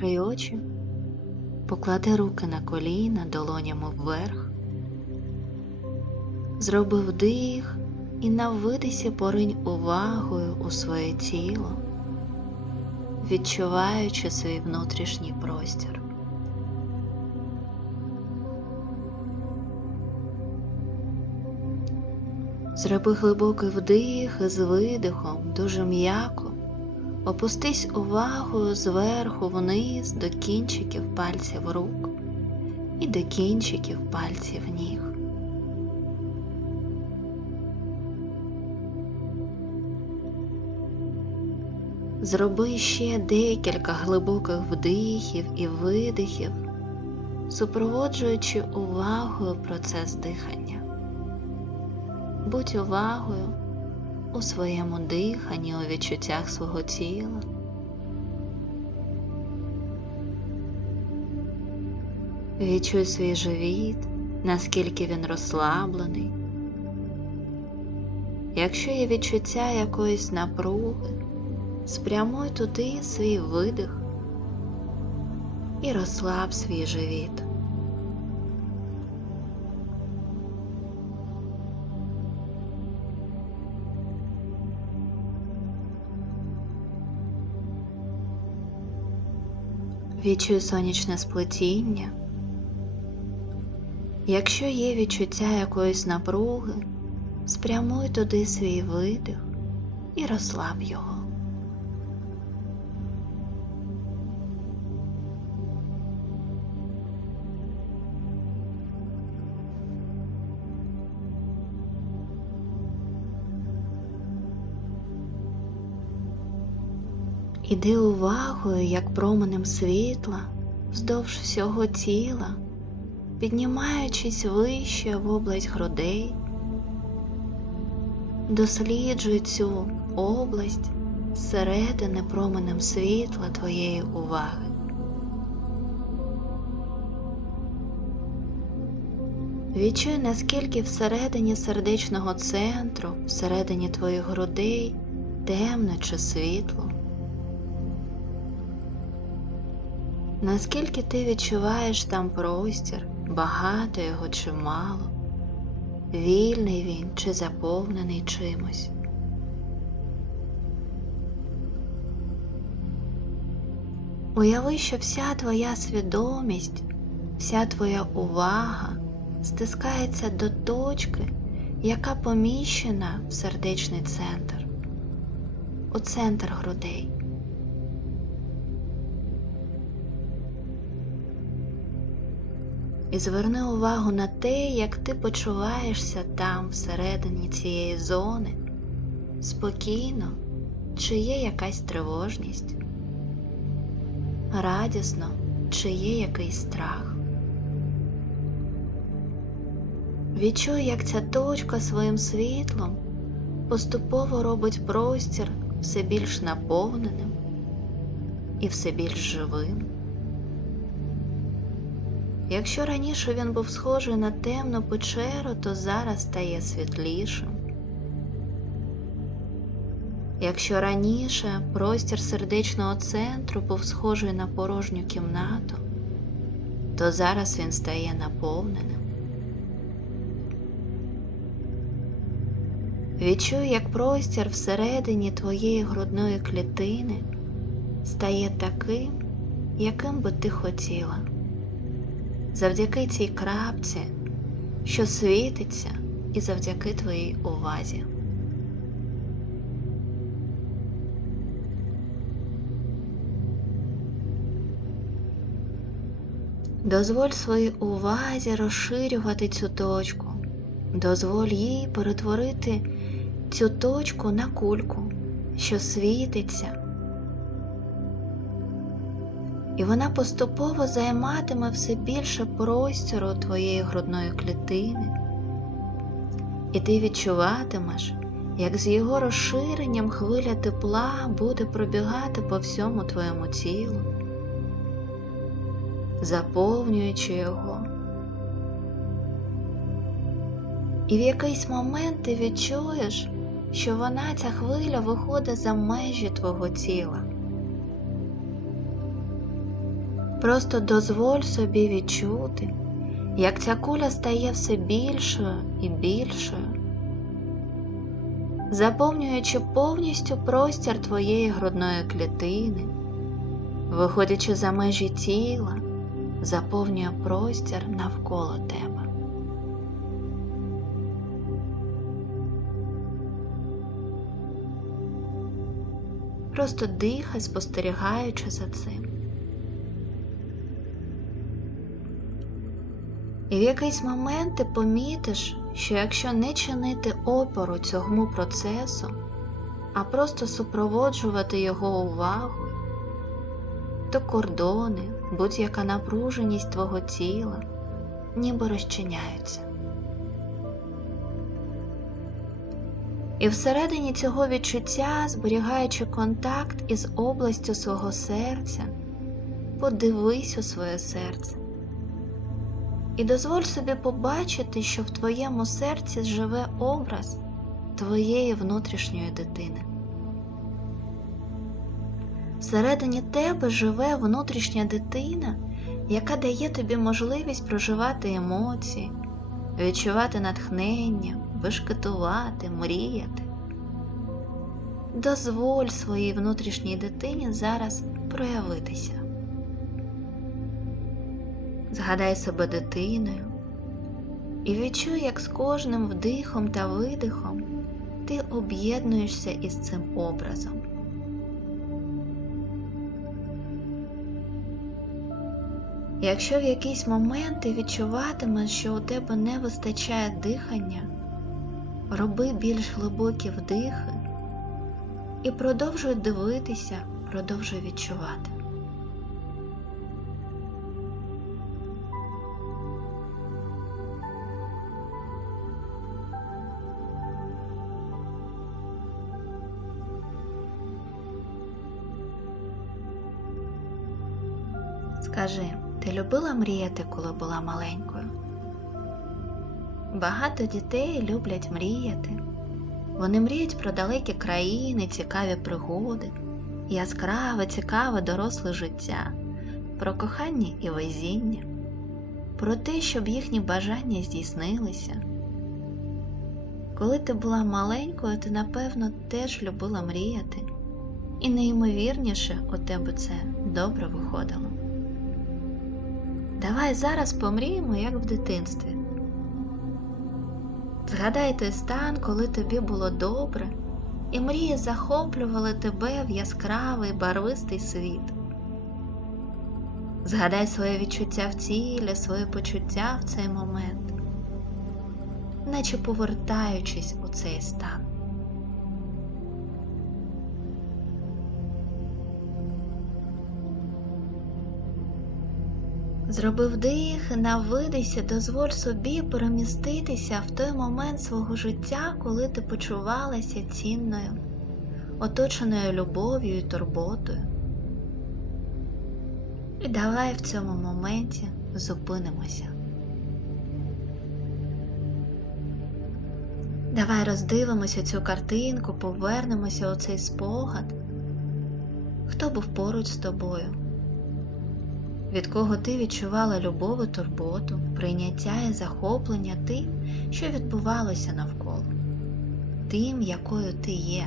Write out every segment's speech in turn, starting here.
закрий очі, поклади руки на коліна долонями вверх, зроби вдих і на поринь увагою у своє тіло, відчуваючи свій внутрішній простір. Зроби глибокий вдих і з видихом дуже м'яко. Опустись увагою зверху вниз до кінчиків пальців рук і до кінчиків пальців ніг. Зроби ще декілька глибоких вдихів і видихів, супроводжуючи увагою процес дихання. Будь увагою у своєму диханні, у відчуттях свого тіла. Відчуй свій живіт, наскільки він розслаблений. Якщо є відчуття якоїсь напруги, спрямуй туди свій видих і розслаб свій живіт. Відчуй сонячне сплетіння. Якщо є відчуття якоїсь напруги, спрямуй туди свій видих і розслаб його. Іди увагою, як променем світла вздовж всього тіла, піднімаючись вище в область грудей, досліджуй цю область зсередини променем світла твоєї уваги. Відчуй, наскільки всередині сердечного центру, всередині твоїх грудей темно чи світло. Наскільки ти відчуваєш там простір, багато його чи мало, вільний він чи заповнений чимось. Уяви, що вся твоя свідомість, вся твоя увага стискається до точки, яка поміщена в сердечний центр, у центр грудей. І зверни увагу на те, як ти почуваєшся там, всередині цієї зони, спокійно, чи є якась тривожність, радісно, чи є якийсь страх. Відчуй, як ця точка своїм світлом поступово робить простір все більш наповненим і все більш живим. Якщо раніше він був схожий на темну печеру, то зараз стає світлішим. Якщо раніше простір сердечного центру був схожий на порожню кімнату, то зараз він стає наповненим. Відчуй, як простір всередині твоєї грудної клітини стає таким, яким би ти хотіла завдяки цій крапці, що світиться, і завдяки твоїй увазі. Дозволь своїй увазі розширювати цю точку, дозволь їй перетворити цю точку на кульку, що світиться і вона поступово займатиме все більше простору твоєї грудної клітини, і ти відчуватимеш, як з його розширенням хвиля тепла буде пробігати по всьому твоєму тілу, заповнюючи його. І в якийсь момент ти відчуєш, що вона ця хвиля виходить за межі твого тіла. Просто дозволь собі відчути, як ця куля стає все більшою і більшою, заповнюючи повністю простір твоєї грудної клітини, виходячи за межі тіла, заповнює простір навколо тебе. Просто дихай, спостерігаючи за цим. І в якийсь момент ти помітиш, що якщо не чинити опору цьому процесу, а просто супроводжувати його увагою, то кордони, будь-яка напруженість твого тіла ніби розчиняються. І всередині цього відчуття, зберігаючи контакт із областю свого серця, подивись у своє серце. І дозволь собі побачити, що в твоєму серці живе образ твоєї внутрішньої дитини. Всередині тебе живе внутрішня дитина, яка дає тобі можливість проживати емоції, відчувати натхнення, бешкетувати, мріяти. Дозволь своїй внутрішній дитині зараз проявитися. Згадай себе дитиною і відчуй, як з кожним вдихом та видихом ти об'єднуєшся із цим образом. Якщо в якийсь момент ти відчуватимеш, що у тебе не вистачає дихання, роби більш глибокі вдихи і продовжуй дивитися, продовжуй відчувати. Скажи, ти любила мріяти, коли була маленькою? Багато дітей люблять мріяти. Вони мріють про далекі країни, цікаві пригоди, яскраве, цікаве доросле життя, про кохання і везіння, про те, щоб їхні бажання здійснилися. Коли ти була маленькою, ти, напевно, теж любила мріяти, і неймовірніше у тебе це добре виходило. Давай зараз помріємо, як в дитинстві. Згадай той стан, коли тобі було добре, і мрії захоплювали тебе в яскравий барвистий світ. Згадай своє відчуття в тілі, своє почуття в цей момент, наче повертаючись у цей стан. Зроби вдих, навидися, дозволь собі переміститися в той момент свого життя, коли ти почувалася цінною, оточеною любов'ю і турботою. І давай в цьому моменті зупинимося. Давай роздивимося цю картинку, повернемося у цей спогад. Хто був поруч з тобою? Від кого ти відчувала любов і турботу, прийняття і захоплення тим, що відбувалося навколо, тим, якою ти є.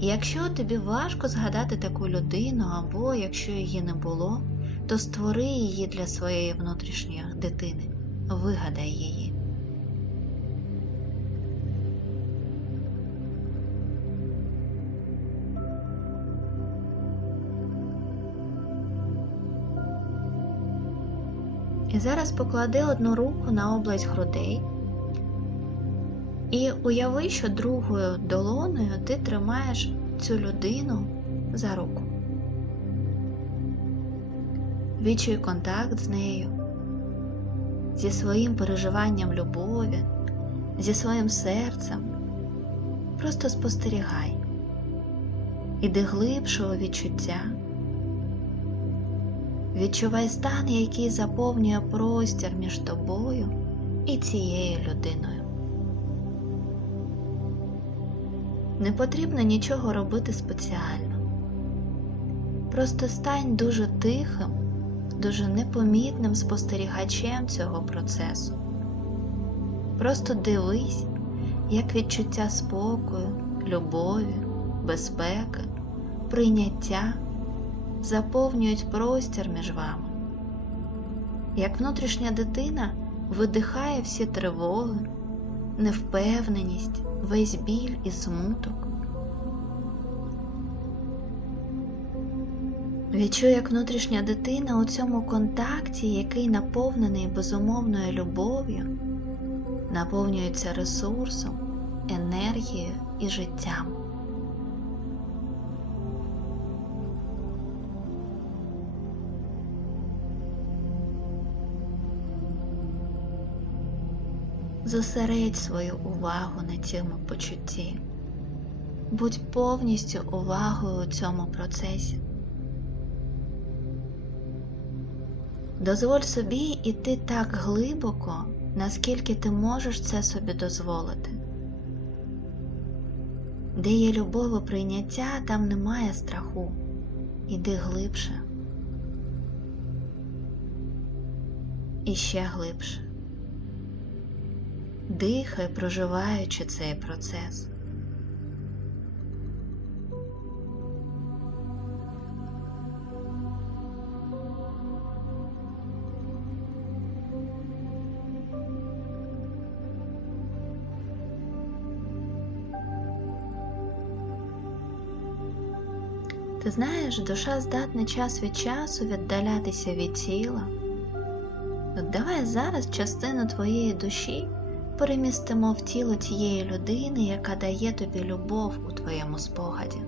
І якщо тобі важко згадати таку людину, або якщо її не було, то створи її для своєї внутрішньої дитини, вигадай її. Зараз поклади одну руку на область грудей і уяви, що другою долоною ти тримаєш цю людину за руку. Відчуй контакт з нею, зі своїм переживанням любові, зі своїм серцем. Просто спостерігай, іди глибше у відчуття. Відчувай стан, який заповнює простір між тобою і цією людиною. Не потрібно нічого робити спеціально. Просто стань дуже тихим, дуже непомітним спостерігачем цього процесу. Просто дивись, як відчуття спокою, любові, безпеки, прийняття заповнюють простір між вами. Як внутрішня дитина видихає всі тривоги, невпевненість, весь біль і смуток. Відчуй, як внутрішня дитина у цьому контакті, який наповнений безумовною любов'ю, наповнюється ресурсом, енергією і життям. Зосередь свою увагу на цьому почутті. Будь повністю увагою у цьому процесі. Дозволь собі іти так глибоко, наскільки ти можеш це собі дозволити. Де є любов і прийняття, там немає страху. Іди глибше. І ще глибше. Дихай, проживаючи цей процес. Ти знаєш, душа здатна час від часу віддалятися від тіла. Давай зараз частину твоєї душі перемістимо в тіло тієї людини, яка дає тобі любов у твоєму спогаді.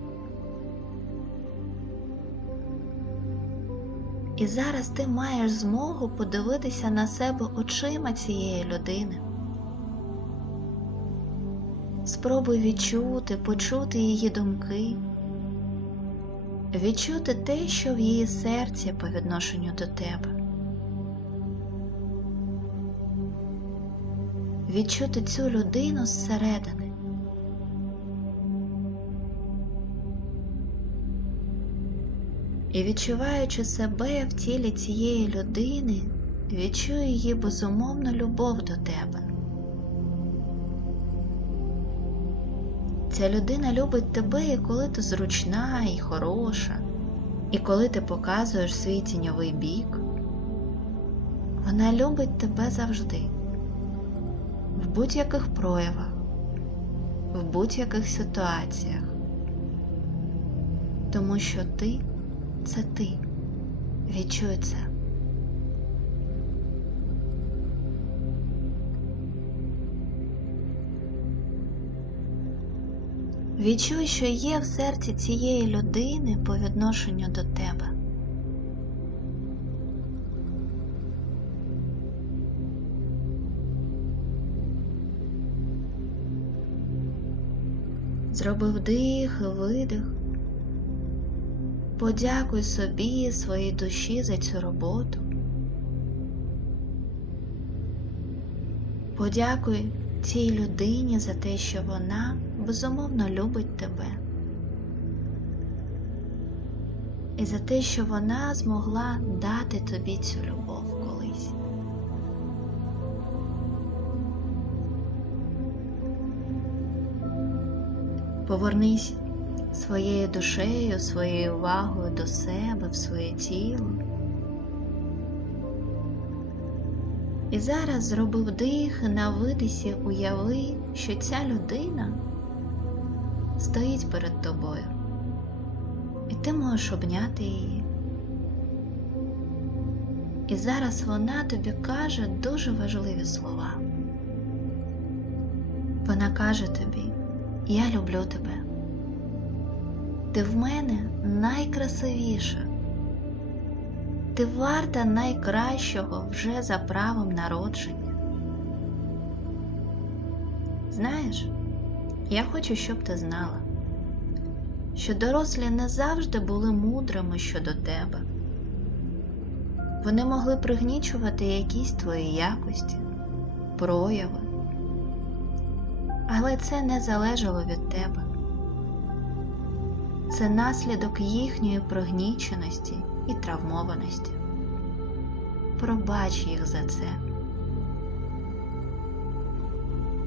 І зараз ти маєш змогу подивитися на себе очима цієї людини. Спробуй відчути, почути її думки, відчути те, що в її серці по відношенню до тебе. Відчути цю людину зсередини. І відчуваючи себе в тілі цієї людини, відчуй її безумовну любов до тебе. Ця людина любить тебе і коли ти зручна і хороша, і коли ти показуєш свій тіньовий бік. Вона любить тебе завжди, будь-яких проявах, в будь-яких ситуаціях, тому що ти це ти. Відчуй це. Відчуй, що є в серці цієї людини по відношенню до тебе. Зроби вдих і видих. Подякуй собі, своїй душі за цю роботу. Подякуй цій людині за те, що вона безумовно любить тебе. І за те, що вона змогла дати тобі цю любов Повернись своєю душею, своєю увагою до себе, в своє тіло. І зараз зроби вдих на видисі уяви, що ця людина стоїть перед тобою, і ти можеш обняти її. І зараз вона тобі каже дуже важливі слова. Вона каже тобі, я люблю тебе. Ти в мене найкрасивіша. Ти варта найкращого вже за правом народження. Знаєш, я хочу, щоб ти знала, що дорослі не завжди були мудрими щодо тебе. Вони могли пригнічувати якісь твої якості, прояви, але це не залежало від тебе. це наслідок їхньої прогніченості і травмованості. Пробач їх за це.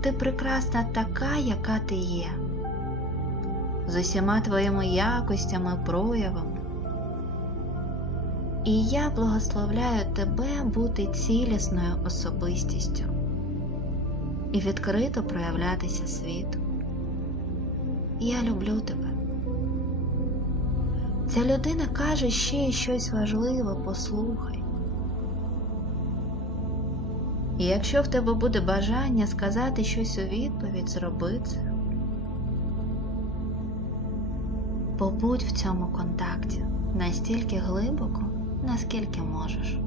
Ти прекрасна така, яка ти є, з усіма твоїми якостями, проявами. І я благословляю тебе бути цілісною особистістю і відкрито проявлятися світу. Я люблю тебе. Ця людина каже ще щось важливе, послухай. І якщо в тебе буде бажання сказати щось у відповідь, зроби це. Побудь в цьому контакті настільки глибоко, наскільки можеш.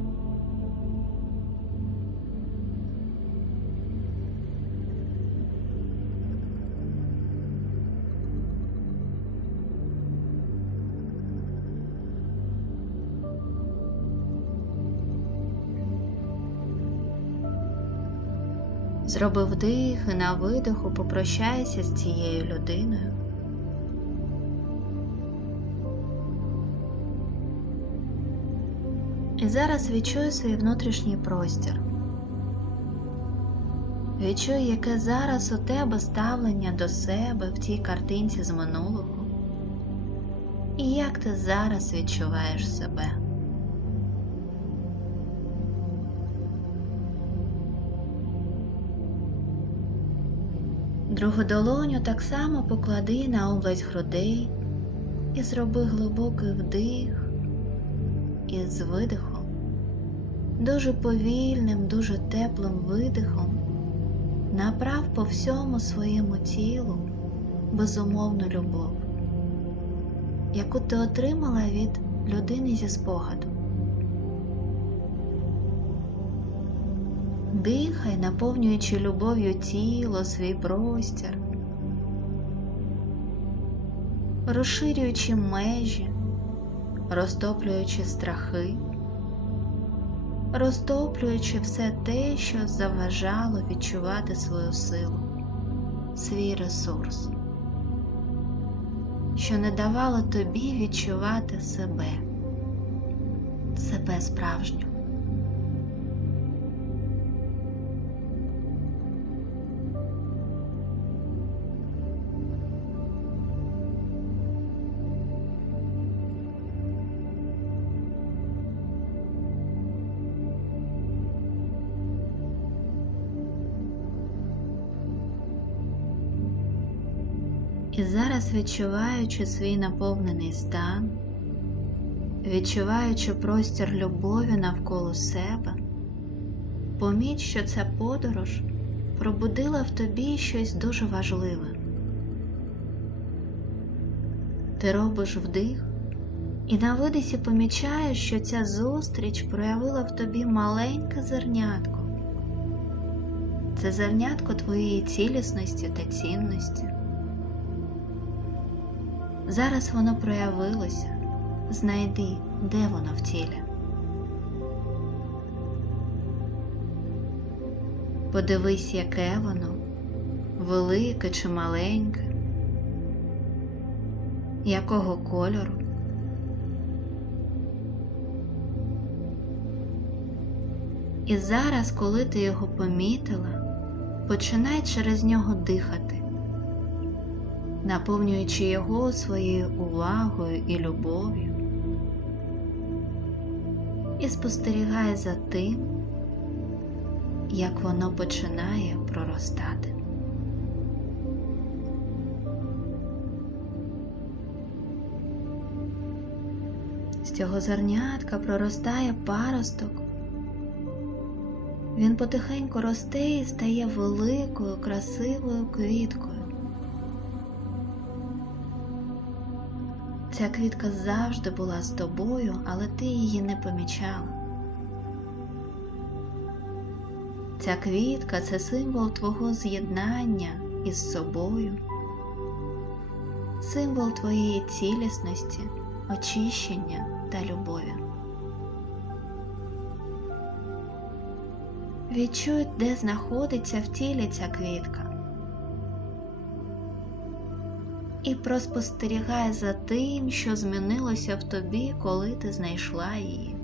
Зроби вдих і на видиху попрощайся з цією людиною. І зараз відчуй свій внутрішній простір. Відчуй, яке зараз у тебе ставлення до себе в тій картинці з минулого. І як ти зараз відчуваєш себе. Другу долоню так само поклади на область грудей і зроби глибокий вдих і з видихом, дуже повільним, дуже теплим видихом, направ по всьому своєму тілу безумовну любов, яку ти отримала від людини зі спогаду. Дихай, наповнюючи любов'ю тіло, свій простір, розширюючи межі, розтоплюючи страхи, розтоплюючи все те, що заважало відчувати свою силу, свій ресурс, що не давало тобі відчувати себе, себе справжнього. І зараз відчуваючи свій наповнений стан, відчуваючи простір любові навколо себе, поміть, що ця подорож пробудила в тобі щось дуже важливе. Ти робиш вдих і на видисі помічаєш, що ця зустріч проявила в тобі маленьке зернятко. Це зернятко твоєї цілісності та цінності. Зараз воно проявилося, знайди, де воно в тілі. Подивись, яке воно, велике чи маленьке, якого кольору. І зараз, коли ти його помітила, починай через нього дихати наповнюючи його своєю увагою і любов'ю, і спостерігай за тим, як воно починає проростати. З цього зернятка проростає паросток. Він потихеньку росте і стає великою, красивою квіткою. Ця квітка завжди була з тобою, але ти її не помічала. Ця квітка це символ твого з'єднання із собою, символ твоєї цілісності, очищення та любові. Відчуй, де знаходиться в тілі ця квітка. І проспостерігай за тим, що змінилося в тобі, коли ти знайшла її.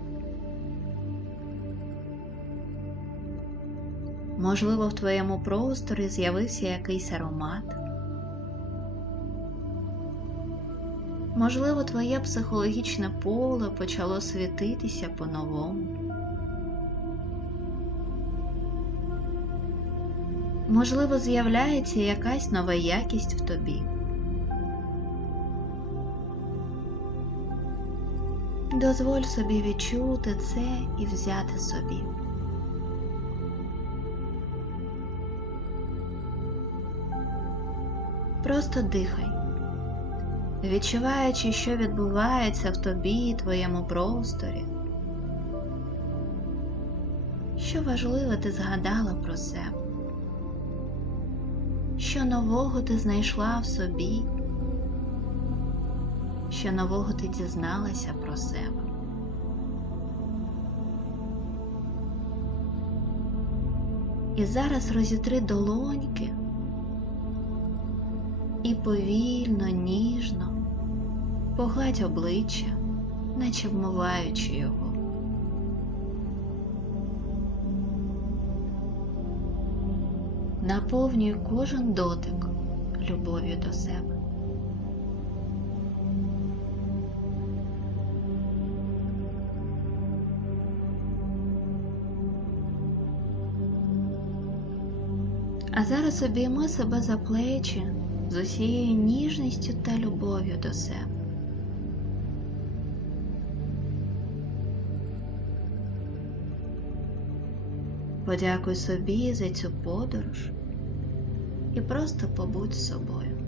Можливо, в твоєму просторі з'явився якийсь аромат. Можливо, твоє психологічне поле почало світитися по-новому. Можливо, з'являється якась нова якість в тобі. Дозволь собі відчути це і взяти собі. Просто дихай, відчуваючи, що відбувається в тобі твоєму просторі. Що важливе ти згадала про себе? Що нового ти знайшла в собі? Що нового ти дізналася про себе? І зараз розітри долоньки і повільно, ніжно погладь обличчя, наче вмиваючи його. Наповнюй кожен дотик любов'ю до себе. А зараз обійми себе за плечі з усією ніжністю та любов'ю до себе. Подякуй собі за цю подорож і просто побудь з собою.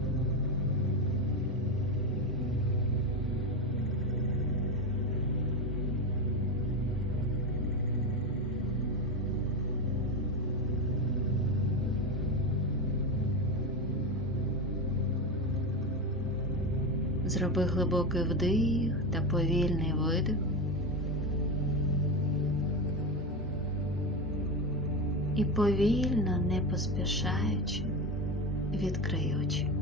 Зроби глибокий вдих та повільний видих. І повільно, не поспішаючи, відкрий очі.